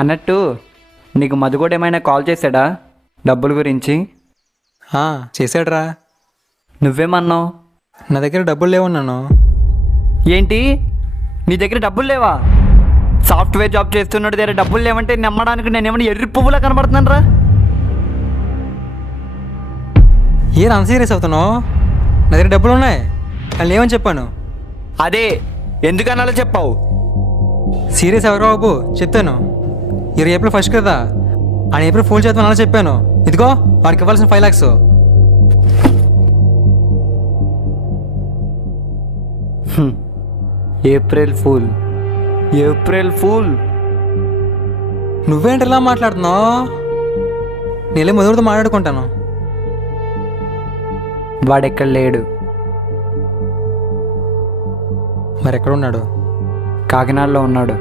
అన్నట్టు నీకు మధు కూడా ఏమైనా కాల్ చేశాడా డబ్బుల గురించి? చేశాడురా. నువ్వేమన్నావు? నా దగ్గర డబ్బులు లేవన్నాను. ఏంటి, నీ దగ్గర డబ్బులు లేవా? సాఫ్ట్వేర్ జాబ్ చేస్తున్నాడు దగ్గర డబ్బులు లేవంటే నమ్మడానికి నేనేమన్నా ఎర్రి పువ్వులా కనబడుతున్నాను రా? ఏం అంత సీరియస్ అవుతున్నావు? నా దగ్గర డబ్బులు ఉన్నాయి, వాళ్ళు లేవని చెప్పాను. అదే ఎందుకన్నా చెప్పావు? సీరియస్ ఎవరు బాబు, చెప్తాను. ఈ ఏప్రిల్ 1 కదా, ఆయన ఏప్రిల్ ఫోన్ చేద్దాం అలా చెప్పాను. ఇదిగో వాడికి ఇవ్వాల్సిన 5 lakhs. April fool, April fool. నువ్వేంటి ఇలా మాట్లాడుతున్నావు? నేనే మొదటితో మాట్లాడుకుంటాను. వాడెక్కడ లేడు. మరి ఎక్కడ ఉన్నాడు? కాకినాడలో ఉన్నాడు.